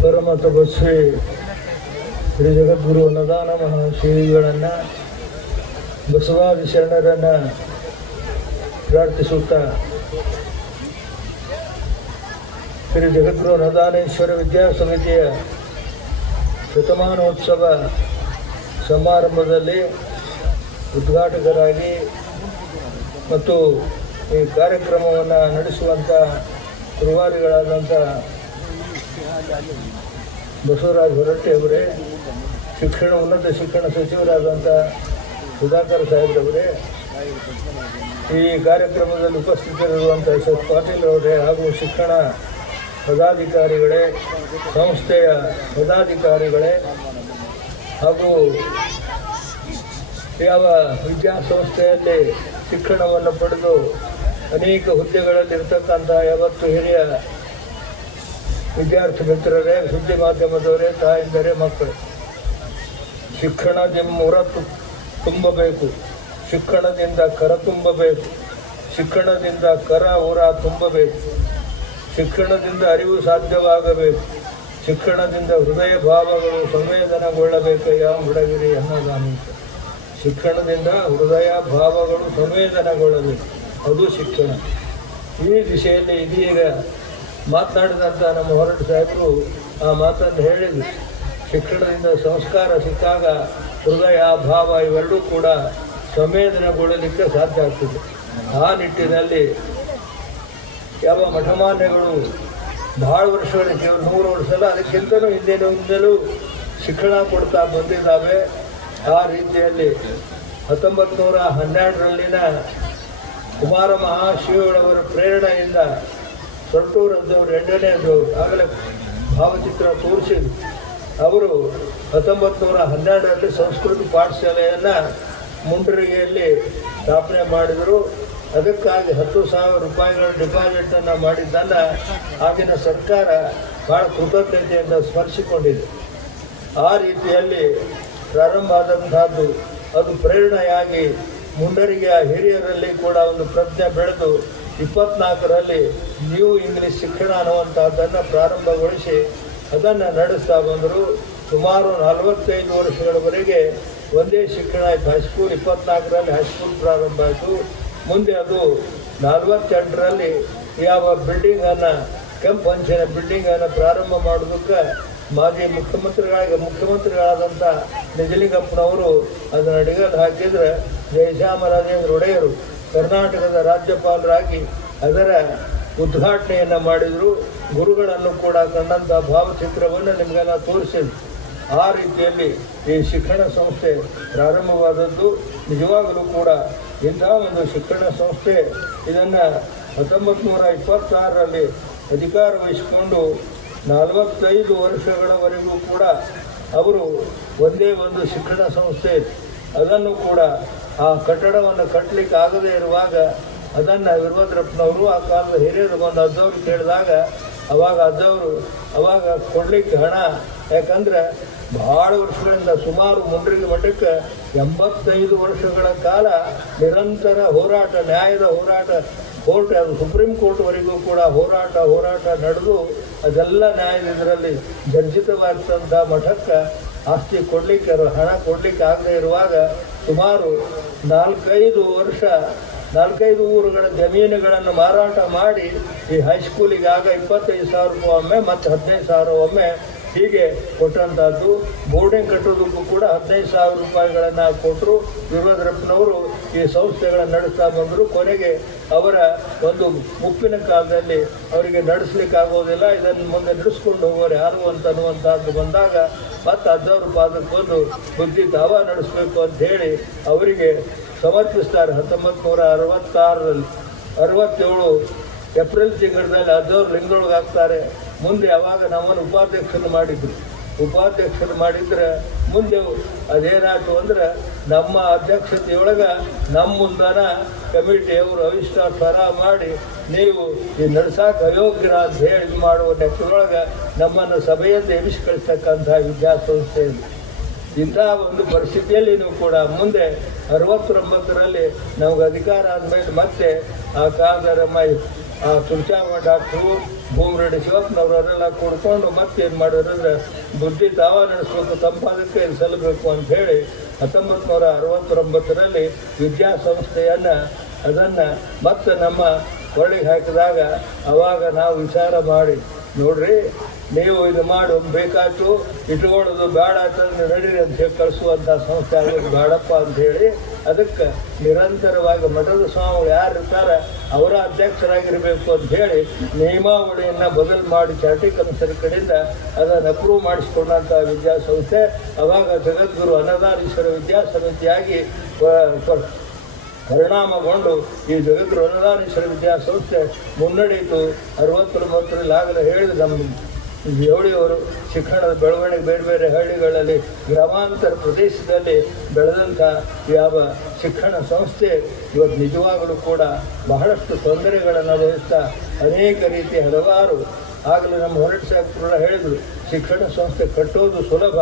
ಪರಮ ತಪಸ್ವಿ ಶ್ರೀ ಜಗದ್ಗುರು ಅನ್ನದಾನ ಮಹಾಶಿವಿಗಳನ್ನು ಬಸವಾದಿ ಶರಣರನ್ನು ಪ್ರಾರ್ಥಿಸುತ್ತಾ ಶ್ರೀ ಜಗದ್ಗುರು ಅನ್ನದಾನೇಶ್ವರ ವಿದ್ಯಾಸಮಿತಿಯ ಶತಮಾನೋತ್ಸವ ಸಮಾರಂಭದಲ್ಲಿ ಉದ್ಘಾಟಕರಾಗಿ ಮತ್ತು ಈ ಕಾರ್ಯಕ್ರಮವನ್ನು ನಡೆಸುವಂಥ ರೂವಾರಿಗಳಾದಂಥ ಬಸವರಾಜ ಹೊರಟ್ಟಿ ಅವರೇ, ಶಿಕ್ಷಣ, ಉನ್ನತ ಶಿಕ್ಷಣ ಸಚಿವರಾದಂಥ ಸುಧಾಕರ್ ಸಾಹೇಬ್ರವರೇ ಈ ಕಾರ್ಯಕ್ರಮದಲ್ಲಿ ಉಪಸ್ಥಿತರಿರುವಂಥ ಎಸ್ ಪಾಟೀಲ್ ಅವರೇ ಹಾಗೂ ಶಿಕ್ಷಣ ಪದಾಧಿಕಾರಿಗಳೇ, ಸಂಸ್ಥೆಯ ಪದಾಧಿಕಾರಿಗಳೇ ಹಾಗೂ ಯಾವ ವಿದ್ಯಾಸಂಸ್ಥೆಯಲ್ಲಿ ಶಿಕ್ಷಣವನ್ನು ಪಡೆದು ಅನೇಕ ಹುದ್ದೆಗಳಲ್ಲಿ ಇರ್ತಕ್ಕಂಥ ಯಾವತ್ತು ಹಿರಿಯ ವಿದ್ಯಾರ್ಥಿ ಮಿತ್ರರೇ, ಸುದ್ದಿ ಮಾಧ್ಯಮದವರೇ, ತಾಯಂದರೆ, ಮಕ್ಕಳು ಶಿಕ್ಷಣದಿಂದ ತು- ತುಂಬಬೇಕು. ಶಿಕ್ಷಣದಿಂದ ಕರ ತುಂಬಬೇಕು. ಶಿಕ್ಷಣದಿಂದ ಕರ ಉರ ತುಂಬಬೇಕು. ಶಿಕ್ಷಣದಿಂದ ಅರಿವು ಸಾಧ್ಯವಾಗಬೇಕು. ಶಿಕ್ಷಣದಿಂದ ಹೃದಯ ಭಾವಗಳು ಸಂವೇದನೆಗೊಳ್ಳಬೇಕು ಯಾವ ಹುಡುಗಿರಿ ಅನ್ನೋದಾನೀತ ಶಿಕ್ಷಣದಿಂದ ಹೃದಯ ಭಾವಗಳು ಸಂವೇದನೆಗೊಳ್ಳಬೇಕು. ಅದು ಶಿಕ್ಷಣ. ಈ ದಿಶೆಯಲ್ಲಿ ಇದೀಗ ಮಾತನಾಡಿದಂಥ ನಮ್ಮ ಹೊರಟು ಸಾಹೇಬರು ಆ ಮಾತನ್ನು ಹೇಳಿದರು. ಶಿಕ್ಷಣದಿಂದ ಸಂಸ್ಕಾರ ಸಿಕ್ಕಾಗ ಹೃದಯ, ಭಾವ ಇವೆರಡೂ ಕೂಡ ಸಂವೇದನೆಗೊಳ್ಳಲಿಕ್ಕೆ ಸಾಧ್ಯ ಆಗ್ತದೆ. ಆ ನಿಟ್ಟಿನಲ್ಲಿ ಯಾವ ಮಠಮಾನ್ಯಗಳು ಬಹಳ ವರ್ಷಗಳ ಕೇವಲ ನೂರು ವರ್ಷ ಅದಕ್ಕಿಂತಲೂ ಹಿಂದಿನಿಂದಲೂ ಶಿಕ್ಷಣ ಕೊಡ್ತಾ ಬಂದಿದ್ದಾವೆ. ಆ ರೀತಿಯಲ್ಲಿ ಹತ್ತೊಂಬತ್ತು ನೂರ ಹನ್ನೆರಡರಲ್ಲಿನ ಕುಮಾರ ಮಹಾಶಿವರವರ ಪ್ರೇರಣೆಯಿಂದ ಸೊಟ್ಟೂರದ್ದವರು ಎರಡನೇದು ಆಗಲೇ ಭಾವಚಿತ್ರ ತೋರಿಸಿದ್ರು. ಅವರು ಹತ್ತೊಂಬತ್ತು ನೂರ ಹನ್ನೆರಡರಲ್ಲಿ ಸಂಸ್ಕೃತ ಪಾಠಶಾಲೆಯನ್ನು ಮುಂಡರಿಗೆಯಲ್ಲಿ ಸ್ಥಾಪನೆ ಮಾಡಿದರು. ಅದಕ್ಕಾಗಿ ಹತ್ತು ಸಾವಿರ ರೂಪಾಯಿಗಳ ಡಿಪಾಸಿಟನ್ನು ಮಾಡಿದ್ದನ್ನು ಆಗಿನ ಸರ್ಕಾರ ಭಾಳ ಕೃತಜ್ಞತೆಯಿಂದ ಸ್ಮರಿಸಿಕೊಂಡಿದೆ. ಆ ರೀತಿಯಲ್ಲಿ ಪ್ರಾರಂಭ ಆದಂತಹದ್ದು ಅದು ಪ್ರೇರಣೆಯಾಗಿ ಮುಂಡರಿಗೆಯ ಹಿರಿಯರಲ್ಲಿ ಕೂಡ ಒಂದು ಪ್ರಜ್ಞೆ ಬೆಳೆದು ಇಪ್ಪತ್ನಾಲ್ಕರಲ್ಲಿ ನ್ಯೂ ಇಂಗ್ಲಿಷ್ ಶಿಕ್ಷಣ ಅನ್ನುವಂಥದ್ದನ್ನು ಪ್ರಾರಂಭಗೊಳಿಸಿ ಅದನ್ನು ನಡೆಸ್ತಾ ಬಂದರು. ಸುಮಾರು ನಲವತ್ತೈದು ವರ್ಷಗಳವರೆಗೆ ಒಂದೇ ಶಿಕ್ಷಣ ಆಯಿತು. ಹೈಸ್ಕೂಲ್ ಇಪ್ಪತ್ನಾಲ್ಕರಲ್ಲಿ ಹೈಸ್ಕೂಲ್ ಪ್ರಾರಂಭ ಆಯಿತು. ಮುಂದೆ ಅದು ನಲವತ್ತೆಂಟರಲ್ಲಿ ಯಾವ ಬಿಲ್ಡಿಂಗನ್ನು ಕೆಂಪು ಅಂಚಿನ ಬಿಲ್ಡಿಂಗನ್ನು ಪ್ರಾರಂಭ ಮಾಡೋದಕ್ಕೆ ಮಾಜಿ ಮುಖ್ಯಮಂತ್ರಿಗಳಾಗಿ ಮುಖ್ಯಮಂತ್ರಿಗಳಾದಂಥ ನಿಜಲಿಂಗಪ್ಪನವರು ಅದನ್ನು ಅಡಿಗಲು ಹಾಕಿದ್ರೆ ಜಯಚಾಮರಾಜೇಂದ್ರ ಒಡೆಯರು ಕರ್ನಾಟಕದ ರಾಜ್ಯಪಾಲರಾಗಿ ಅದರ ಉದ್ಘಾಟನೆಯನ್ನು ಮಾಡಿದರು. ಗುರುಗಳನ್ನು ಕೂಡ ಕಂಡಂಥ ಭಾವಚಿತ್ರವನ್ನು ನಿಮಗೆಲ್ಲ ತೋರಿಸಿದ್ರು. ಆ ರೀತಿಯಲ್ಲಿ ಈ ಶಿಕ್ಷಣ ಸಂಸ್ಥೆ ಪ್ರಾರಂಭವಾದದ್ದು. ನಿಜವಾಗಲೂ ಕೂಡ ಇಂಥ ಒಂದು ಶಿಕ್ಷಣ ಸಂಸ್ಥೆ ಇದನ್ನು ಹತ್ತೊಂಬತ್ತು ನೂರ ಇಪ್ಪತ್ತಾರರಲ್ಲಿ ಅಧಿಕಾರ ವಹಿಸಿಕೊಂಡು ನಲವತ್ತೈದು ವರ್ಷಗಳವರೆಗೂ ಕೂಡ ಅವರು ಒಂದೇ ಒಂದು ಶಿಕ್ಷಣ ಸಂಸ್ಥೆ. ಅದನ್ನು ಕೂಡ ಆ ಕಟ್ಟಡವನ್ನು ಕಟ್ಟಲಿಕ್ಕೆ ಆಗದೇ ಇರುವಾಗ ಅದನ್ನು ವೀರಭದ್ರಪ್ಪನವರು ಆ ಕಾಲದ ಹಿರಿಯರು ಬಂದು ಅಜ್ಜವ್ರಿಗೆ ಕೇಳಿದಾಗ ಅವಾಗ ಅಜ್ಜವರು ಅವಾಗ ಕೊಡಲಿಕ್ಕೆ ಹಣ. ಯಾಕಂದ್ರೆ ಭಾಳ ವರ್ಷಗಳಿಂದ ಸುಮಾರು ಮುಂಡ್ರಿಗೆ ಮಠಕ್ಕೆ ಎಂಬತ್ತೈದು ವರ್ಷಗಳ ಕಾಲ ನಿರಂತರ ಹೋರಾಟ, ನ್ಯಾಯದ ಹೋರಾಟ, ಕೋರ್ಟ್, ಅದು ಸುಪ್ರೀಂ ಕೋರ್ಟ್ವರೆಗೂ ಕೂಡ ಹೋರಾಟ ಹೋರಾಟ ನಡೆದು ಅದೆಲ್ಲ ನ್ಯಾಯದ ಇದರಲ್ಲಿ ಜರ್ಜಿತವಾಗಿದ್ದಂಥ ಮಠಕ್ಕೆ ಆಸ್ತಿ ಕೊಡಲಿಕ್ಕೆ, ಹಣ ಕೊಡಲಿಕ್ಕೆ ಆಗದೆ ಇರುವಾಗ ಸುಮಾರು ನಾಲ್ಕೈದು ವರ್ಷ, ನಾಲ್ಕೈದು ಊರುಗಳ ಜಮೀನುಗಳನ್ನು ಮಾರಾಟ ಮಾಡಿ ಈ ಹೈಸ್ಕೂಲಿಗೆ ಆಗ ಇಪ್ಪತ್ತೈದು ಸಾವಿರ ರೂಪಾಯಿ ಒಮ್ಮೆ ಮತ್ತು ಹದಿನೈದು ಸಾವಿರ ಒಮ್ಮೆ ಹೀಗೆ ಕೊಟ್ಟಂಥದ್ದು ಬೋರ್ಡಿಂಗ್ ಕಟ್ಟೋದಕ್ಕೂ ಕೂಡ ಹದಿನೈದು ಸಾವಿರ ರೂಪಾಯಿಗಳನ್ನು ಕೊಟ್ಟರು ವಿರೋಧರಪ್ಪನವರು ಈ ಸಂಸ್ಥೆಗಳನ್ನು ನಡೆಸ್ತಾ ಬಂದರು. ಕೊನೆಗೆ ಅವರ ಒಂದು ಮುಪ್ಪಿನ ಕಾಲದಲ್ಲಿ ಅವರಿಗೆ ನಡೆಸಲಿಕ್ಕಾಗೋದಿಲ್ಲ. ಇದನ್ನು ಮುಂದೆ ನಡೆಸ್ಕೊಂಡು ಹೋಗೋರು ಯಾರು ಅಂತ ಅನ್ನುವಂಥದ್ದು ಬಂದಾಗ ಮತ್ತು ಅದ್ದವ್ರ ಪಾದಕ್ಕೆ ಬಂದು ಬುದ್ಧಿ ದಾವ ನಡೆಸಬೇಕು ಅಂತ ಹೇಳಿ ಅವರಿಗೆ ಸಮರ್ಪಿಸ್ತಾರೆ. ಹತ್ತೊಂಬತ್ತು ನೂರ ಅರವತ್ತಾರರಲ್ಲಿ, ಅರವತ್ತೇಳು ಏಪ್ರಿಲ್ ತಿಂಗಳಲ್ಲಿ ಅದ್ದವ್ರು ಲಿಂಗೊಳಗೆ ಹಾಕ್ತಾರೆ ಮುಂದೆ ಯಾವಾಗ ನಮ್ಮನ್ನು ಉಪಾಧ್ಯಕ್ಷರು ಮಾಡಿದ್ರು. ಉಪಾಧ್ಯಕ್ಷರು ಮಾಡಿದ್ರೆ ಮುಂದೆ ಅದೇನಾಯ್ತು ಅಂದ್ರೆ ನಮ್ಮ ಅಧ್ಯಕ್ಷತೆಯೊಳಗೆ ನಮ್ಮ ಮುಂದನ ಕಮಿಟಿಯವರು ಅವಿಷ್ಕಾರ ಮಾಡಿ ನೀವು ಈ ನಡ್ಸಕ್ಕೆ ಅಯೋಗ್ಯರ ಅಂತ ಹೇಳಿ ಮಾಡುವ ನೆಪದೊಳಗೆ ನಮ್ಮನ್ನು ಸಭೆಯಿಂದ ಎನಿಸ್ಕಳಿಸ್ತಕ್ಕಂಥ ವಿದ್ಯಾಸಂಸ್ಥೆ ಇದೆ. ಇಂಥ ಒಂದು ಪರಿಸ್ಥಿತಿಯಲ್ಲಿನೂ ಕೂಡ ಮುಂದೆ ಅರವತ್ತೊಂಬತ್ತರಲ್ಲಿ ನಮಗೆ ಅಧಿಕಾರ ಆದಮೇಲೆ ಮತ್ತೆ ಆ ಕಾದರಮ್ಮ ಆ ತುಳಚಾಮ ಡಾಕ್ಟ್ರು ಭೂಮರೆಡ್ಡಿ ಶಿವಪ್ಪನವರೆಲ್ಲ ಕೂಡ್ಕೊಂಡು ಮತ್ತೆ ಏನು ಮಾಡಿದ್ರು ಅಂದ್ರೆ ಬುದ್ಧಿ ತಾವ ನಡೆಸ್ಬೇಕು, ತಂಪಾದಕ್ಕೆ ಸಲ್ಲಬೇಕು ಅಂತ ಹೇಳಿ ಹತ್ತೊಂಬತ್ತು ನೂರ ಅರವತ್ತೊಂಬತ್ತರಲ್ಲಿ ವಿದ್ಯಾಸಂಸ್ಥೆಯನ್ನು ಅದನ್ನು ಮತ್ತೆ ನಮ್ಮ ಹೊರಳಿಗೆ ಹಾಕಿದಾಗ ಅವಾಗ ನಾವು ವಿಚಾರ ಮಾಡಿ, ನೋಡ್ರಿ, ನೀವು ಇದು ಮಾಡು, ಬೇಕಾಯ್ತು, ಇಟ್ಕೊಳ್ಳೋದು ಬೇಡ ಅಂತಂದ್ರೆ ನಡೀರಿ ಅಂತ ಹೇಳಿ ಕಳಿಸುವಂಥ ಸಂಸ್ಥೆ ಆಗೋದು ಬೇಡಪ್ಪ ಅಂತ ಹೇಳಿ ಅದಕ್ಕೆ ನಿರಂತರವಾಗಿ ಮಠದ ಸ್ವಾಮಿಗಳು ಯಾರು ಇರ್ತಾರೆ, ಅವರ ಅಧ್ಯಕ್ಷರಾಗಿರಬೇಕು ಅಂತ ಹೇಳಿ ನಿಯಮಾವಳಿಯನ್ನು ಬದಲು ಮಾಡಿ ಚಾರ್ಟಿ ಕಮಿಷನ್ ಕಡೆಯಿಂದ ಅದನ್ನು ಅಪ್ರೂವ್ ಮಾಡಿಸ್ಕೊಂಡಂಥ ವಿದ್ಯಾಸಂಸ್ಥೆ. ಅವಾಗ ಜಗದ್ಗುರು ಅನ್ನದಾನೀಶ್ವರ ವಿದ್ಯಾಸಮಿತಿಯಾಗಿ ಪರಿಣಾಮಗೊಂಡು ಈ ಜಗದ್ಗುರು ಅನ್ನದಾನೇಶ್ವರ ವಿದ್ಯಾಸಂಸ್ಥೆ ಮುನ್ನಡೆಯಿತು. ಅರವತ್ತೊಂಬತ್ತರಲ್ಲಿ ಆಗಲೇ ಹೇಳಿದ ನಮ್ಮ ಜವಳಿಯವರು ಶಿಕ್ಷಣದ ಬೆಳವಣಿಗೆ ಬೇರೆ ಬೇರೆ ಹಳ್ಳಿಗಳಲ್ಲಿ, ಗ್ರಾಮಾಂತರ ಪ್ರದೇಶದಲ್ಲಿ ಬೆಳೆದಂಥ ಯಾವ ಶಿಕ್ಷಣ ಸಂಸ್ಥೆ ಇವತ್ತು ನಿಜವಾಗಲೂ ಕೂಡ ಬಹಳಷ್ಟು ತೊಂದರೆಗಳನ್ನು ಅನುಭವಿಸ್ತಾ ಅನೇಕ ರೀತಿಯ ಹಲವಾರು ಆಗಲೇ ನಮ್ಮ ಹೊರಟ ಸಾಹೇಬ್ರ ಹೇಳಿದರು, ಶಿಕ್ಷಣ ಸಂಸ್ಥೆ ಕಟ್ಟೋದು ಸುಲಭ,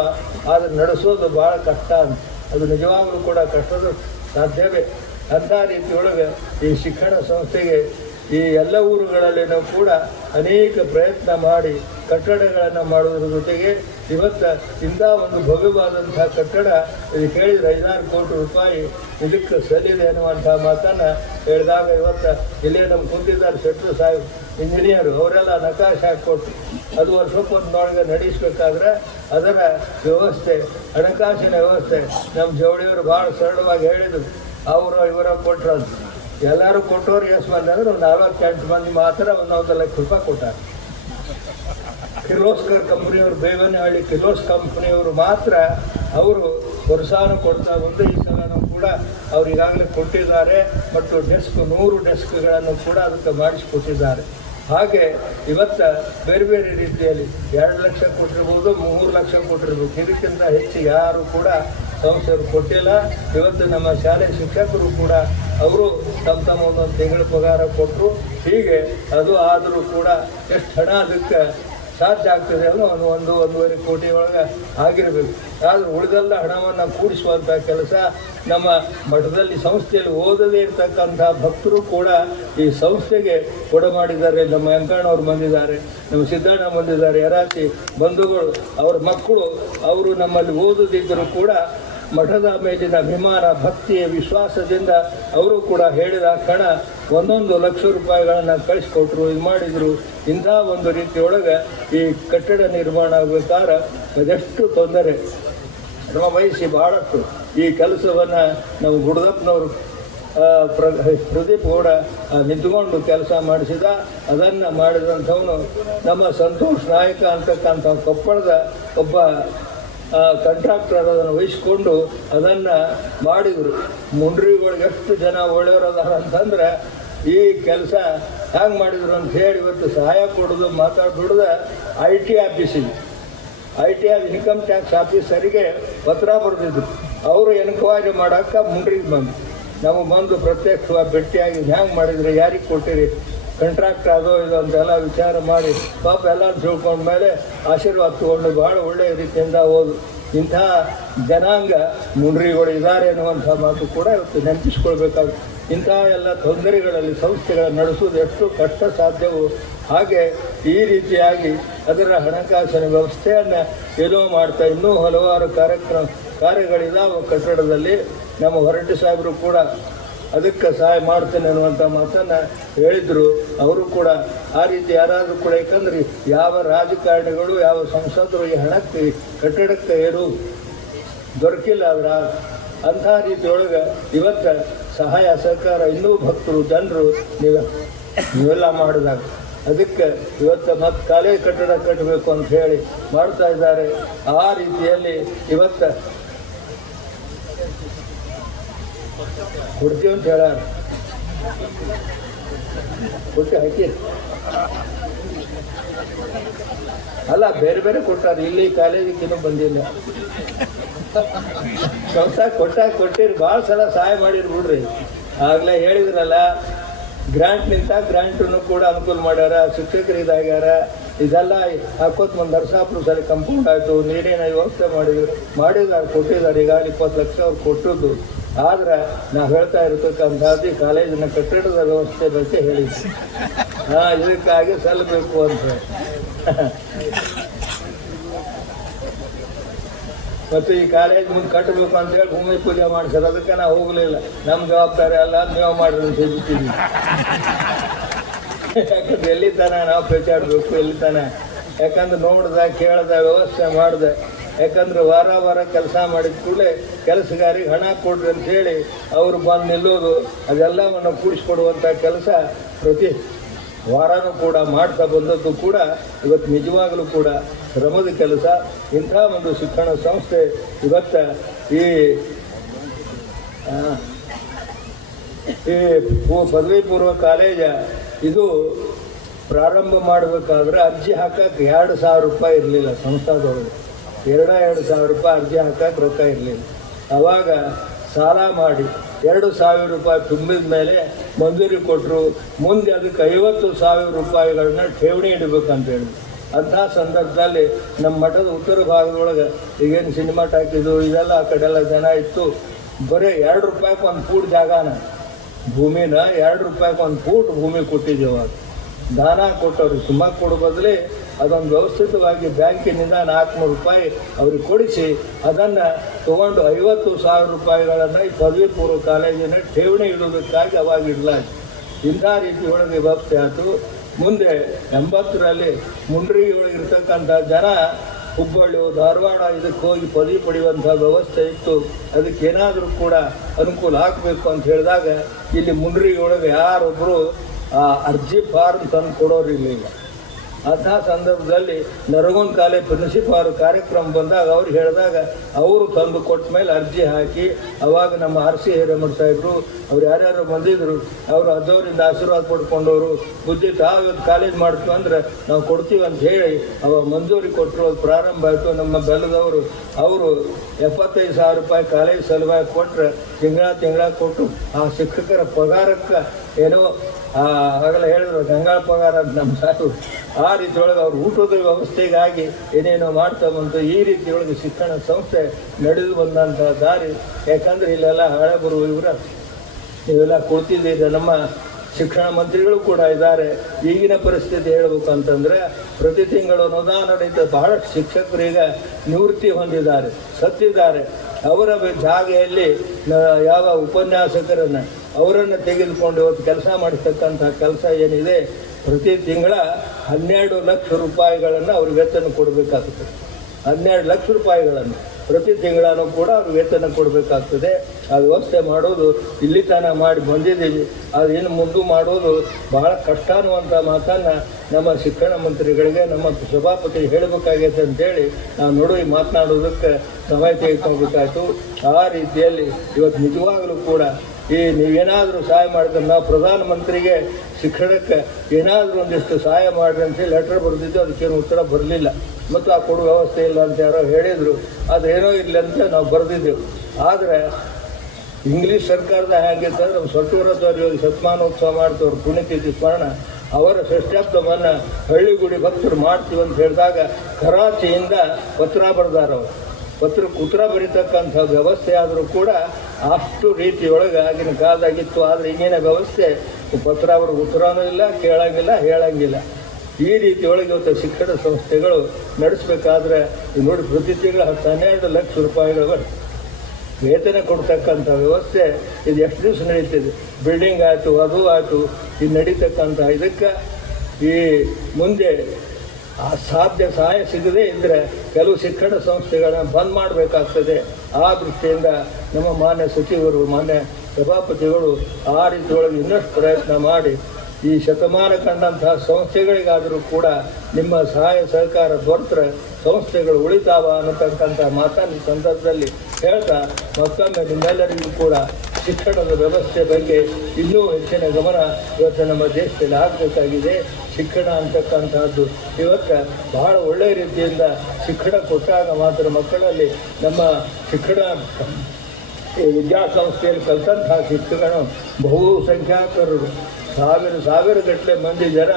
ಆದರೆ ನಡೆಸೋದು ಭಾಳ ಕಷ್ಟ ಅಂತ. ಅದು ನಿಜವಾಗಲೂ ಕೂಡ ಕಷ್ಟದ ಸಾಧ್ಯವೇ. ಅಂಥ ರೀತಿಯೊಳಗೆ ಈ ಶಿಕ್ಷಣ ಸಂಸ್ಥೆಗೆ ಈ ಎಲ್ಲ ಊರುಗಳಲ್ಲಿನೂ ಕೂಡ ಅನೇಕ ಪ್ರಯತ್ನ ಮಾಡಿ ಕಟ್ಟಡಗಳನ್ನು ಮಾಡುವುದರ ಜೊತೆಗೆ ಇವತ್ತು ಇಂಥ ಒಂದು ಭವ್ಯವಾದಂಥ ಕಟ್ಟಡ ಇದು ಕೇಳಿದರೆ ಐದಾರು ಕೋಟಿ ರೂಪಾಯಿ ಇದಕ್ಕೆ ಸಲ್ಲಿದೆ ಅನ್ನುವಂಥ ಮಾತನ್ನು ಹೇಳಿದಾಗ ಇವತ್ತು ಇಲ್ಲೇ ನಮ್ಮ ಕುಂತಿದ್ದಾರೆ ಶೆಟ್ರು ಸಾಹೇಬ್ ಇಂಜಿನಿಯರು ಅವರೆಲ್ಲ ನಕಾಶೆ ಹಾಕ್ಕೊಟ್ಟು ಅದು ವರ್ಷಕ್ಕೊಂದೊಳಗೆ ನಡೆಸಬೇಕಾದ್ರೆ ಅದರ ವ್ಯವಸ್ಥೆ, ಹಣಕಾಸಿನ ವ್ಯವಸ್ಥೆ ನಮ್ಮ ಜವಳಿಯವರು ಭಾಳ ಸರಳವಾಗಿ ಹೇಳಿದರು. ಅವರು ಇವರ ಕೊಟ್ಟರು ಎಲ್ಲರೂ ಕೊಟ್ಟವ್ರು ಎಷ್ಟು ಮಂದಿ ಅಂದ್ರೆ ಒಂದು ನಲವತ್ತೆಂಟು ಮಂದಿ ಮಾತ್ರ ಒಂದೊಂದು ಲಕ್ಷ ರೂಪಾಯಿ ಕೊಟ್ಟಾರೆ. ಕಿರ್ಲೋಸ್ಕರ್ ಕಂಪ್ನಿಯವರು, ಬೇವನಹಳ್ಳಿ ಕಿರ್ಲೋಸ್ ಕಂಪ್ನಿಯವರು ಮಾತ್ರ ಅವರು ವರ್ಷಾನು ಕೊಡ್ತಾ ಬಂದು ಈ ಸಲನೂ ಕೂಡ ಅವ್ರು ಈಗಾಗಲೇ ಕೊಟ್ಟಿದ್ದಾರೆ ಮತ್ತು ಡೆಸ್ಕ್, ನೂರು ಡೆಸ್ಕ್ಗಳನ್ನು ಕೂಡ ಅದಕ್ಕೆ ಮಾಡಿಸಿಕೊಟ್ಟಿದ್ದಾರೆ. ಹಾಗೆ ಇವತ್ತ ಬೇರೆ ಬೇರೆ ರೀತಿಯಲ್ಲಿ ಎರಡು ಲಕ್ಷ ಕೊಟ್ಟಿರ್ಬೋದು, ಮೂರು ಲಕ್ಷ ಕೊಟ್ಟಿರ್ಬೋದು ಇದಕ್ಕಿಂತ ಹೆಚ್ಚು ಯಾರು ಕೂಡ ಸಂಸ್ಥೆಯವರು ಕೊಟ್ಟಿಲ್ಲ. ಇವತ್ತು ನಮ್ಮ ಶಾಲೆ ಶಿಕ್ಷಕರು ಕೂಡ ಅವರು ತಮ್ಮ ತಮ್ಮ ಒಂದೊಂದು ತಿಂಗಳ ಪಗಾರ ಕೊಟ್ಟರು ಹೀಗೆ ಅದು ಆದರೂ ಕೂಡ ಎಷ್ಟು ಹಣ ಅದಕ್ಕೆ ಸಾಧ್ಯ ಆಗ್ತದೆ ಅನ್ನೋ ಒಂದು ಒಂದು ಒಂದೂವರೆ ಕೋಟಿ ಒಳಗೆ ಆಗಿರಬೇಕು. ಆದರೆ ಉಳಿದೆಲ್ಲ ಹಣವನ್ನು ಕೂಡಿಸುವಂಥ ಕೆಲಸ ನಮ್ಮ ಮಠದಲ್ಲಿ ಸಂಸ್ಥೆಯಲ್ಲಿ ಓದದೇ ಇರ್ತಕ್ಕಂಥ ಭಕ್ತರು ಕೂಡ ಈ ಸಂಸ್ಥೆಗೆ ಕೊಡ ಮಾಡಿದ್ದಾರೆ. ನಮ್ಮ ವೆಂಕಣ್ಣವ್ರು ಬಂದಿದ್ದಾರೆ, ನಮ್ಮ ಸಿದ್ದಣ್ಣ ಬಂದಿದ್ದಾರೆ ಯರಾಸಿ ಬಂಧುಗಳು, ಅವ್ರ ಮಕ್ಕಳು, ಅವರು ನಮ್ಮಲ್ಲಿ ಓದದಿದ್ದರೂ ಕೂಡ ಮಠದ ಮೇಲಿನ ಅಭಿಮಾನ, ಭಕ್ತಿಯ ವಿಶ್ವಾಸದಿಂದ ಅವರು ಕೂಡ ಹೇಳಿದ ಕಣ ಒಂದೊಂದು ಲಕ್ಷ ರೂಪಾಯಿಗಳನ್ನು ಕಳಿಸ್ಕೊಟ್ರು, ಇದು ಮಾಡಿದರು. ಇಂಥ ಒಂದು ರೀತಿಯೊಳಗೆ ಈ ಕಟ್ಟಡ ನಿರ್ಮಾಣ ಆಗಬೇಕಾದ್ರೆ ಅದೆಷ್ಟು ತೊಂದರೆ. ಶ್ರಮ ವಹಿಸಿ ಬಹಳಷ್ಟು. ಈ ಕೆಲಸವನ್ನು ನಾವು ಗುಡದಪ್ಪನವರು ಪ್ರ, ಪ್ರದೀಪ್ ನಿಂತ್ಕೊಂಡು ನಿಂತುಕೊಂಡು ಕೆಲಸ ಮಾಡಿಸಿದ, ಅದನ್ನು ಮಾಡಿದಂಥವನು ನಮ್ಮ ಸಂತೋಷ್ ನಾಯಕ ಅಂತಕ್ಕಂಥ ಕೊಪ್ಪಳದ ಒಬ್ಬ ಕಂಟ್ರಾಕ್ಟರ್ ಅದನ್ನು ವಹಿಸ್ಕೊಂಡು ಅದನ್ನು ಮಾಡಿದರು. ಮುಂಡ್ರಿಗಳಿಗೆ ಎಷ್ಟು ಜನ ಒಳ್ಳೆಯವರದಾರ ಅಂತಂದ್ರೆ ಈ ಕೆಲಸ ಹ್ಯಾಂಗೆ ಮಾಡಿದ್ರು ಅಂತ ಹೇಳಿ ಇವತ್ತು ಸಹಾಯ ಕೊಡೋದು ಮಾತಾಡ್ಬಿಡ್ದ ಐ ಟಿ ಆಫೀಸಿಗೆ I T of income tax ಆಫೀಸರಿಗೆ ಪತ್ರ ಬರೆದಿದ್ರು. ಅವರು ಎನ್ಕ್ವೈರಿ ಮಾಡೋಕ್ಕೆ ಮುಂಡ್ರಿಗೆ ಬಂದು ನಮಗೆ ಬಂದು ಪ್ರತ್ಯಕ್ಷವಾಗಿ ಭೇಟಿಯಾಗಿ ಹ್ಯಾಂಗೆ ಮಾಡಿದ್ರೆ ಯಾರಿಗೆ ಕೊಟ್ಟಿರಿ? ಕಂಟ್ರಾಕ್ಟ್ ಅದೋ, ಇದು ಅಂತೆಲ್ಲ ವಿಚಾರ ಮಾಡಿ ಪಾಪ ಎಲ್ಲ ತಿಳ್ಕೊಂಡ ಮೇಲೆ ಆಶೀರ್ವಾದ ತಗೊಂಡು ಭಾಳ ಒಳ್ಳೆಯ ರೀತಿಯಿಂದ ಹೋದು ಇಂಥ ಜನಾಂಗ ಮುಂಡ್ರಿಗಳು ಇದ್ದಾರೆ ಅನ್ನುವಂಥ ಮಾತು ಕೂಡ ಇವತ್ತು ನೆನಪಿಸ್ಕೊಳ್ಬೇಕಾಗುತ್ತೆ. ಇಂಥ ಎಲ್ಲ ತೊಂದರೆಗಳಲ್ಲಿ ಸಂಸ್ಥೆಗಳ ನಡೆಸುವುದು ಎಷ್ಟು ಕಷ್ಟ ಸಾಧ್ಯವು ಹಾಗೆ ಈ ರೀತಿಯಾಗಿ ಅದರ ಹಣಕಾಸಿನ ವ್ಯವಸ್ಥೆಯನ್ನು ಏನೋ ಮಾಡ್ತಾ ಇನ್ನೂ ಹಲವಾರು ಕಾರ್ಯಕ್ರಮ ಕಾರ್ಯಗಳಿದಾವೆ ಕಟ್ಟಡದಲ್ಲಿ. ನಮ್ಮ ಹೊರಟಿ ಸಾಹೇಬರು ಕೂಡ ಅದಕ್ಕೆ ಸಹಾಯ ಮಾಡ್ತೇನೆ ಅನ್ನುವಂಥ ಮಾತನ್ನು ಹೇಳಿದರು. ಅವರು ಕೂಡ ಆ ರೀತಿ ಯಾರಾದರೂ ಕೂಡ ಯಾಕಂದ್ರೆ ಯಾವ ರಾಜಕಾರಣಿಗಳು, ಯಾವ ಸಂಸದರು ಈ ಹಣಕ್ಕೆ, ಕಟ್ಟಡಕ್ಕೆ ಏನು ದೊರಕಿಲ್ಲ ಅವರ. ಅಂಥ ರೀತಿಯೊಳಗೆ ಇವತ್ತು ಸಹಾಯ ಸರ್ಕಾರ ಇನ್ನೂ ಭಕ್ತರು, ಜನರು ನೀವು ನೀವೆಲ್ಲ ಮಾಡಿದಾಗ ಅದಕ್ಕೆ ಇವತ್ತು ಮತ್ತೆ ಕಾಲೇಜ್ ಕಟ್ಟಡ ಕಟ್ಟಬೇಕು ಅಂತ ಹೇಳಿ ಮಾಡ್ತಾ ಇದ್ದಾರೆ. ಆ ರೀತಿಯಲ್ಲಿ ಇವತ್ತು ಕೊಡ್ತೀವಿ ಅಂತ ಹೇಳ. ಕೊಟ್ಟು ಹಾಕಿ. ಅಲ್ಲ, ಬೇರೆ ಬೇರೆ ಕೊಟ್ಟಾರ. ಇಲ್ಲಿ ಕಾಲೇಜಿಗೆ ಇನ್ನೂ ಬಂದಿಲ್ಲ. ಸಂಸ್ಥೆ ಕೊಟ್ಟಾಗ ಕೊಟ್ಟಿರಿ ಭಾಳ ಸಲ ಸಹಾಯ ಮಾಡಿರಿ ಬಿಡ್ರಿ. ಆಗ್ಲೇ ಹೇಳಿದ್ರಲ್ಲ ಗ್ರಾಂಟ್ ನಿಂತ ಗ್ರಾಂಟನ್ನು ಕೂಡ ಅನುಕೂಲ ಮಾಡ್ಯಾರ, ಶಿಕ್ಷಕರು ಇದಾಗ್ಯಾರ. ಇದೆಲ್ಲ ಹಾಕೋತ್ ಒಂದು ನರಸಾಪುರ ಸಲ ಕಂಪೌಂಡ್ ಆಯಿತು. ನೀರಿನ ವ್ಯವಸ್ಥೆ ಮಾಡಿದ್ರು ಮಾಡಿದ್ರು ಕೊಟ್ಟಿದ್ದಾರೆ ಈಗ ಇಪ್ಪತ್ತು ಲಕ್ಷ ಅವ್ರು ಕೊಟ್ಟದ್ದು. ಆದ್ರೆ ನಾವು ಹೇಳ್ತಾ ಇರತಕ್ಕಂಥದ್ದು ಕಾಲೇಜಿನ ಕಟ್ಟಡದ ವ್ಯವಸ್ಥೆ ಬಗ್ಗೆ ಹೇಳಿದ್ವಿ ಹಾ ಇದಕ್ಕಾಗಿ ಸಲ್ಲಬೇಕು ಅಂತ. ಮತ್ತು ಈ ಕಾಲೇಜ್ ಮುಂದೆ ಕಟ್ಟಬೇಕು ಅಂತ ಹೇಳಿ ಭೂಮಿ ಪೂಜೆ ಮಾಡ್ತಾರೆ ಅದಕ್ಕೆ ನಾ ಹೋಗಲಿಲ್ಲ. ನಮ್ಮ ಜವಾಬ್ದಾರಿ ಅಲ್ಲ ನೀವು ಮಾಡ್ರಿ ಅಂತ ಹೇಳ್ತೀನಿ ಯಾಕಂದ್ರೆ ಎಲ್ಲಿ ತನ ನಾವು ಪೇಚಾಡಬೇಕು ಎಲ್ಲಿ ತನ ಯಾಕಂದ್ರೆ ನೋಡ್ದೆ, ಕೇಳ್ದ, ವ್ಯವಸ್ಥೆ ಮಾಡ್ದೆ. ಯಾಕಂದ್ರೆ ವಾರ ವಾರ ಕೆಲಸ ಮಾಡಿದ ಕೂಡಲೇ ಕೆಲಸಗಾರಿಗೆ ಹಣ ಕೊಡ್ರಿ ಅಂತ ಹೇಳಿ ಅವರು ಬಂದು ನಿಲ್ಲೋದು, ಅದೆಲ್ಲವನ್ನು ಕೂಡಿಸ್ಕೊಡುವಂಥ ಕೆಲಸ ಪ್ರತಿ ವಾರನೂ ಕೂಡ ಮಾಡ್ತಾ ಬಂದದ್ದು ಕೂಡ ಇವತ್ತು ನಿಜವಾಗಲೂ ಕೂಡ ಶ್ರಮದ ಕೆಲಸ. ಇಂಥ ಒಂದು ಶಿಕ್ಷಣ ಸಂಸ್ಥೆ ಇವತ್ತು ಈ ಈ ಪದವಿ ಪೂರ್ವ ಕಾಲೇಜ ಇದು ಪ್ರಾರಂಭ ಮಾಡಬೇಕಾದ್ರೆ ಅರ್ಜಿ ಹಾಕಕ್ಕೆ ಎರಡು ಸಾವಿರ ರೂಪಾಯಿ ಇರಲಿಲ್ಲ ಸಂಸ್ಥಾದೊಳಗೆ ಎರಡ ಎರಡು ಸಾವಿರ ರೂಪಾಯಿ ಅರ್ಜಿ ಹಾಕಕ್ಕೆ ರೊಕ್ಕ ಇರಲಿಲ್ಲ. ಅವಾಗ ಸಾಲ ಮಾಡಿ ಎರಡು ಸಾವಿರ ರೂಪಾಯಿ ತುಂಬಿದ ಮೇಲೆ ಮಂಜೂರಿ ಕೊಟ್ಟರು ಮುಂದೆ ಅದಕ್ಕೆ ಐವತ್ತು ಸಾವಿರ ರೂಪಾಯಿಗಳನ್ನ ಠೇವಣಿ ಇಡಬೇಕಂತ ಹೇಳಿ ಅಂಥ ಸಂದರ್ಭದಲ್ಲಿ ನಮ್ಮ ಮಠದ ಉತ್ತರ ಭಾಗದೊಳಗೆ ಈಗೇನು ಸಿನಿಮಾ ಟಾಕಿದ್ದು ಇದೆಲ್ಲ ಆ ಕಡೆಲ್ಲ ಜನ ಇತ್ತು. ಬರೀ ಎರಡು ರೂಪಾಯಿಗೆ ಒಂದು ಫೂಟ್ ಜಾಗನ. ಭೂಮಿನ ಎರಡು ರೂಪಾಯಿಗೆ ಒಂದು ಫೂಟ್ ಭೂಮಿ ಕೊಟ್ಟಿದ್ದೀವಿ ದಾನ ಕೊಟ್ಟವ್ರಿಗೆ ಸುಮ್ಮ ಕೊಡೋ ಬದಲಿ ಅದೊಂದು ವ್ಯವಸ್ಥಿತವಾಗಿ ಬ್ಯಾಂಕಿನಿಂದ ನಾಲ್ಕುನೂರು ರೂಪಾಯಿ ಅವ್ರಿಗೆ ಕೊಡಿಸಿ ಅದನ್ನು ತಗೊಂಡು ಐವತ್ತು ಸಾವಿರ ರೂಪಾಯಿಗಳನ್ನು ಈ ಪದವಿ ಪೂರ್ವ ಕಾಲೇಜಿನ ಠೇವಣಿ ಇಡೋದಕ್ಕಾಗಿ ಅವಾಗ ಇಡಲಾಯಿತು. ಇಂಥ ರೀತಿ ಒಳಗೆ ವ್ಯವಸ್ಥೆ ಆಯಿತು. ಮುಂದೆ ಎಂಬತ್ತರಲ್ಲಿ ಮುಂಡ್ರಿಗೆ ಒಳಗಿರ್ತಕ್ಕಂಥ ಜನ ಹುಬ್ಬಳ್ಳಿ ಧಾರವಾಡ ಇದಕ್ಕೆ ಹೋಗಿ ಪದವಿ ಪಡೆಯುವಂಥ ವ್ಯವಸ್ಥೆ ಇತ್ತು. ಅದಕ್ಕೆ ಏನಾದರೂ ಕೂಡ ಅನುಕೂಲ ಆಗಬೇಕು ಅಂತ ಹೇಳಿದಾಗ ಇಲ್ಲಿ ಮುಂಡ್ರಿಗೆ ಒಳಗೆ ಯಾರೊಬ್ಬರು ಆ ಅರ್ಜಿ ಫಾರ್ಮ್ ತಂದು ಕೊಡೋರು ಇರಲಿಲ್ಲ. ಅಂಥ ಸಂದರ್ಭದಲ್ಲಿ ನರಗೊಂದ್ ಕಾಲೇಜ್ ಪ್ರಿನ್ಸಿಪಾಲ್ ಕಾರ್ಯಕ್ರಮ ಬಂದಾಗ ಅವ್ರು ಹೇಳಿದಾಗ ಅವರು ತಂದು ಕೊಟ್ಟ ಮೇಲೆ ಅರ್ಜಿ ಹಾಕಿ, ಅವಾಗ ನಮ್ಮ ಆರ್ ಸಿ ಹಿರೇಮಠ ಸಾಹೇಬರು, ಅವ್ರು ಯಾರ್ಯಾರು ಬಂದಿದ್ರು, ಅವರು ಅದವರಿಂದ ಆಶೀರ್ವಾದ ಪಡ್ಕೊಂಡವರು, ಬುದ್ಧಿ ತಾವು ಕಾಲೇಜ್ ಮಾಡ್ತೀವಿ ಅಂದ್ರೆ ನಾವು ಕೊಡ್ತೀವಿ ಅಂತ ಹೇಳಿ ಅವಾಗ ಮಂಜೂರಿ ಕೊಟ್ಟರು, ಅದು ಪ್ರಾರಂಭ ಆಯಿತು. ನಮ್ಮ ಬೆಲ್ಲದವರು, ಅವರು ಎಪ್ಪತ್ತೈದು ಸಾವಿರ ರೂಪಾಯಿ ಕಾಲೇಜ್ ಸಲುವಾಗಿ ಕೊಟ್ಟರೆ ತಿಂಗಳ ತಿಂಗಳ ಕೊಟ್ಟು ಆ ಶಿಕ್ಷಕರ ಪಗಾರಕ್ಕೆ ಏನೋ ಆಗಲೇ ಹೇಳಿದ್ರು, ಗಂಗಾಳ ಪಗಾರ ನಮ್ಮ ಸಾಕು. ಆ ರೀತಿಯೊಳಗೆ ಅವ್ರು ಊಟದ ವ್ಯವಸ್ಥೆಗಾಗಿ ಏನೇನೋ ಮಾಡ್ತಾ ಬಂತು. ಈ ರೀತಿಯೊಳಗೆ ಶಿಕ್ಷಣ ಸಂಸ್ಥೆ ನಡೆದು ಬಂದಂಥ ದಾರಿ. ಯಾಕಂದ್ರೆ ಇಲ್ಲೆಲ್ಲ ಹಳೆ ಬರುವ ಇವರ. ಇವೆಲ್ಲ ಕೊಡ್ತಿದ್ದ ನಮ್ಮ ಶಿಕ್ಷಣ ಮಂತ್ರಿಗಳು ಕೂಡ ಇದ್ದಾರೆ. ಈಗಿನ ಪರಿಸ್ಥಿತಿ ಹೇಳಬೇಕು ಅಂತಂದ್ರೆ, ಪ್ರತಿ ತಿಂಗಳು ಅನುದಾನ ರಹಿತ ಬಹಳಷ್ಟು ಶಿಕ್ಷಕರೀಗ ನಿವೃತ್ತಿ ಹೊಂದಿದ್ದಾರೆ, ಸತ್ತಿದ್ದಾರೆ. ಅವರ ಜಾಗೆಯಲ್ಲಿ ಯಾವ ಉಪನ್ಯಾಸಕರನ್ನು ಅವರನ್ನು ತೆಗೆದುಕೊಂಡು ಇವತ್ತು ಕೆಲಸ ಮಾಡಿಸ್ತಕ್ಕಂಥ ಕೆಲಸ ಏನಿದೆ, ಪ್ರತಿ ತಿಂಗಳ ಹನ್ನೆರಡು ಲಕ್ಷ ರೂಪಾಯಿಗಳನ್ನು ಅವ್ರ ವೇತನ ಕೊಡಬೇಕಾಗ್ತದೆ. ಹನ್ನೆರಡು ಲಕ್ಷ ರೂಪಾಯಿಗಳನ್ನು ಪ್ರತಿ ತಿಂಗಳೂ ಕೂಡ ಅವ್ರು ವೇತನ ಕೊಡಬೇಕಾಗ್ತದೆ. ಆ ವ್ಯವಸ್ಥೆ ಮಾಡೋದು ಇಲ್ಲಿ ತನಕ ಮಾಡಿ ಬಂದಿದ್ದೀವಿ. ಅದು ಇನ್ನು ಮುಂದೆ ಮಾಡೋದು ಬಹಳ ಕಷ್ಟ ಅನ್ನುವಂಥ ಮಾತನ್ನು ನಮ್ಮ ಶಿಕ್ಷಣ ಮಂತ್ರಿಗಳಿಗೆ, ನಮ್ಮ ಸಭಾಪತಿ ಹೇಳಬೇಕಾಗೈತೆ ಅಂತೇಳಿ ನಾವು ನೋಡಿ ಮಾತನಾಡೋದಕ್ಕೆ ಸಮಯ ತೆಗೆದುಕೊಳ್ಬೇಕಾಯ್ತು. ಆ ರೀತಿಯಲ್ಲಿ ಇವತ್ತು ನಿಜವಾಗಲೂ ಕೂಡ ಈ ನೀವೇನಾದರೂ ಸಹಾಯ ಮಾಡಿದ್ರೆ ನಾವು ಪ್ರಧಾನಮಂತ್ರಿಗೆ ಶಿಕ್ಷಣಕ್ಕೆ ಏನಾದರೂ ಒಂದಿಷ್ಟು ಸಹಾಯ ಮಾಡಿರಿ ಅಂತೇಳಿ ಲೆಟರ್ ಬರೆದಿದ್ದು ಅದಕ್ಕೇನು ಉತ್ತರ ಬರಲಿಲ್ಲ. ಮತ್ತು ಆ ಕೊಡುವ ವ್ಯವಸ್ಥೆ ಇಲ್ಲ ಅಂತ ಯಾರೋ ಹೇಳಿದರು. ಅದು ಏನೋ ಇರಲಿ ಅಂತ ನಾವು ಬರೆದಿದ್ದೆವು. ಆದರೆ ಇಂಗ್ಲೀಷ್ ಸರ್ಕಾರದ ಹೇಗಿತ್ತು ಅಂದ್ರೆ ನಮ್ಮ ಸೊಟ್ಟೂರದವ್ರು ಶತಮಾನೋತ್ಸವ ಮಾಡ್ತವ್ರು ಪುಣ್ಯತಿಥಿ ಸ್ಮರಣ, ಅವರ ಷಷ್ಠಾಬ್ದವನ್ನು ಹಳ್ಳಿಗುಡಿ ಭಕ್ತರು ಮಾಡ್ತೀವಿ ಅಂತ ಹೇಳಿದಾಗ ಕರಾಚಿಯಿಂದ ಪತ್ರ ಬರೆದಾರವರು. ಪತ್ರ ಉತ್ತರ ಬರೀತಕ್ಕಂಥ ವ್ಯವಸ್ಥೆ ಆದರೂ ಕೂಡ ಅಷ್ಟು ರೀತಿಯೊಳಗೆ ಆಗಿನ ಕಾಲದಾಗಿತ್ತು ಆದರೆ ಈಗಿನ ವ್ಯವಸ್ಥೆ, ಪತ್ರ ಅವ್ರಿಗೆ ಉತ್ತರನೂ ಇಲ್ಲ, ಕೇಳಂಗಿಲ್ಲ, ಹೇಳಂಗಿಲ್ಲ. ಈ ರೀತಿಯೊಳಗೆ ಇವತ್ತು ಶಿಕ್ಷಣ ಸಂಸ್ಥೆಗಳು ನಡೆಸಬೇಕಾದ್ರೆ ನೋಡಿ ಪ್ರತಿ ತಿಂಗಳು ಹತ್ತು ಹನ್ನೆರಡು ಲಕ್ಷ ರೂಪಾಯಿಗಳು ವೇತನ ಕೊಡ್ತಕ್ಕಂಥ ವ್ಯವಸ್ಥೆ ಇದು ಎಷ್ಟು ದಿವಸ ನಡೀತಿದೆ? ಬಿಲ್ಡಿಂಗ್ ಆಯಿತು, ಅದು ಆಯಿತು, ಇದು ನಡೀತಕ್ಕಂಥ ಇದಕ್ಕೆ ಈ ಮುಂದೆ ಆ ಸಾಧ್ಯ ಸಹಾಯ ಸಿಗದೇ ಇದ್ದರೆ ಕೆಲವು ಶಿಕ್ಷಣ ಸಂಸ್ಥೆಗಳನ್ನ ಬಂದ್ ಮಾಡಬೇಕಾಗ್ತದೆ. ಆ ದೃಷ್ಟಿಯಿಂದ ನಮ್ಮ ಮಾನ್ಯ ಸಚಿವರು, ಮಾನ್ಯ ಸಭಾಪತಿಗಳು ಆ ರೀತಿಯೊಳಗೆ ಇನ್ನಷ್ಟು ಪ್ರಯತ್ನ ಮಾಡಿ ಈ ಶತಮಾನ ಕಂಡಂತಹ ಸಂಸ್ಥೆಗಳಿಗಾದರೂ ಕೂಡ ನಿಮ್ಮ ಸಹಾಯ ಸಹಕಾರ ದೊರೆತರೆ, ಸಂಸ್ಥೆಗಳು ಉಳಿತಾವ ಅನ್ನತಕ್ಕಂಥ ಮಾತನ್ನು ಸಂದರ್ಭದಲ್ಲಿ ಹೇಳ್ತಾ ಮತ್ತೊಮ್ಮೆ ನಿಮ್ಮೆಲ್ಲರಿಗೂ ಕೂಡ ಶಿಕ್ಷಣದ ವ್ಯವಸ್ಥೆ ಬಗ್ಗೆ ಇನ್ನೂ ಹೆಚ್ಚಿನ ಗಮನ ಇವತ್ತು ನಮ್ಮ ದೇಶದಲ್ಲಿ ಆಗಬೇಕಾಗಿದೆ. ಶಿಕ್ಷಣ ಅಂತಕ್ಕಂಥದ್ದು ಇವತ್ತು ಬಹಳ ಒಳ್ಳೆಯ ರೀತಿಯಿಂದ ಶಿಕ್ಷಣ ಕೊಟ್ಟಾಗ ಮಾತ್ರ ಮಕ್ಕಳಲ್ಲಿ ನಮ್ಮ ಶಿಕ್ಷಣ ವಿದ್ಯಾಸಂಸ್ಥೆಯಲ್ಲಿ ಕಲಿತಂತಹ ಶಿಕ್ಷಕರು ಬಹುಸಂಖ್ಯಾತರು ಸಾವಿರ ಸಾವಿರ ಗಟ್ಟಲೆ ಮಂದಿ ಜನ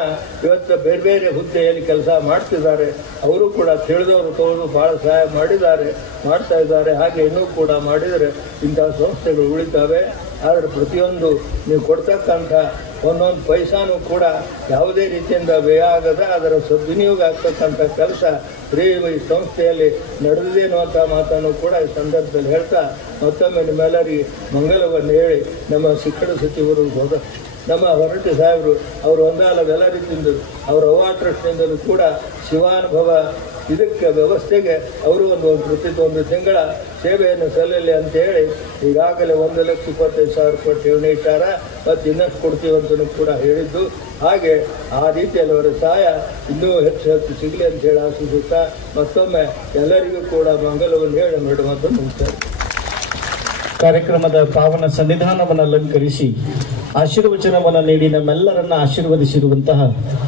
ಇವತ್ತು ಬೇರೆ ಬೇರೆ ಹುದ್ದೆಯಲ್ಲಿ ಕೆಲಸ ಮಾಡ್ತಿದ್ದಾರೆ. ಅವರು ಕೂಡ ತಿಳಿದವರು ತೋರು ಭಾಳ ಸಹಾಯ ಮಾಡಿದ್ದಾರೆ, ಮಾಡ್ತಾ ಇದ್ದಾರೆ. ಹಾಗೆ ಇನ್ನೂ ಕೂಡ ಮಾಡಿದರೆ ಇಂಥ ಸಂಸ್ಥೆಗಳು ಉಳಿತಾವೆ. ಆದರೆ ಪ್ರತಿಯೊಂದು ನೀವು ಕೊಡ್ತಕ್ಕಂಥ ಒಂದೊಂದು ಪೈಸಾನು ಕೂಡ ಯಾವುದೇ ರೀತಿಯಿಂದ ವ್ಯಯ ಆಗದ, ಅದರ ಸದ್ವಿನಿಯೋಗ ಆಗ್ತಕ್ಕಂಥ ಕೆಲಸ ಪ್ರೀ ಈ ಸಂಸ್ಥೆಯಲ್ಲಿ ನಡೆದಿದೆ ಅನ್ನುವಂಥ ಮಾತನ್ನು ಕೂಡ ಈ ಸಂದರ್ಭದಲ್ಲಿ ಹೇಳ್ತಾ ಮತ್ತೊಮ್ಮೆ ನಿಮ್ಮೆಲ್ಲರಿಗೆ ಮಂಗಲವನ್ನು ಹೇಳಿ ನಮ್ಮ ಶಿಕ್ಷಣ ಸಚಿವರು ಹೋದ ನಮ್ಮ ಹೊರಟಿ ಸಾಹೇಬರು, ಅವರು ಒಂದಾಲವೆಲ್ಲ ತಿಂದರು ಅವರ ಅವಾಕೃಷ್ಣದಲ್ಲೂ ಕೂಡ ಶಿವಾನುಭವ ಇದಕ್ಕೆ ವ್ಯವಸ್ಥೆಗೆ ಅವರು ಒಂದು ಪ್ರತಿ ಒಂದು ತಿಂಗಳ ಸೇವೆಯನ್ನು ಸಲ್ಲಲಿ ಅಂತ ಹೇಳಿ ಈಗಾಗಲೇ ಒಂದು ಲಕ್ಷ ಇಪ್ಪತ್ತೈದು ಸಾವಿರ ಕೋಟಿ ಠೇವಣಿ ಇಟ್ಟಾರ. ಮತ್ತು ಇನ್ನಷ್ಟು ಕೊಡ್ತೀವಿ ಅಂತಲೂ ಕೂಡ ಹೇಳಿದ್ದು. ಹಾಗೆ ಆ ರೀತಿಯಲ್ಲಿ ಅವರ ಸಹಾಯ ಇನ್ನೂ ಹೆಚ್ಚು ಹೆಚ್ಚು ಸಿಗಲಿ ಅಂತ ಹೇಳಿ ಆಶಿಸುತ್ತಾ ಮತ್ತೊಮ್ಮೆ ಎಲ್ಲರಿಗೂ ಕೂಡ ಮಂಗಲವನ್ನು ಹೇಳಿ ಮಾಡುವಂತ ಮುಗಿಸ್ತಾರೆ. ಕಾರ್ಯಕ್ರಮದ ಪಾವನ ಸನ್ನಿಧಾನವನ್ನು ಅಲಂಕರಿಸಿ ಆಶೀರ್ವಚನವನ್ನು ನೀಡಿ ನಮ್ಮೆಲ್ಲರನ್ನ ಆಶೀರ್ವದಿಸಿರುವಂತಹ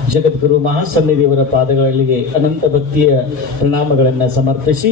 ಜಗದ್ಗುರು ಮಹಾಸನ್ನಿಧಿಯವರ ಪಾದಗಳಿಗೆ ಅನಂತ ಭಕ್ತಿಯ ಪ್ರಣಾಮಗಳನ್ನು ಸಮರ್ಪಿಸಿ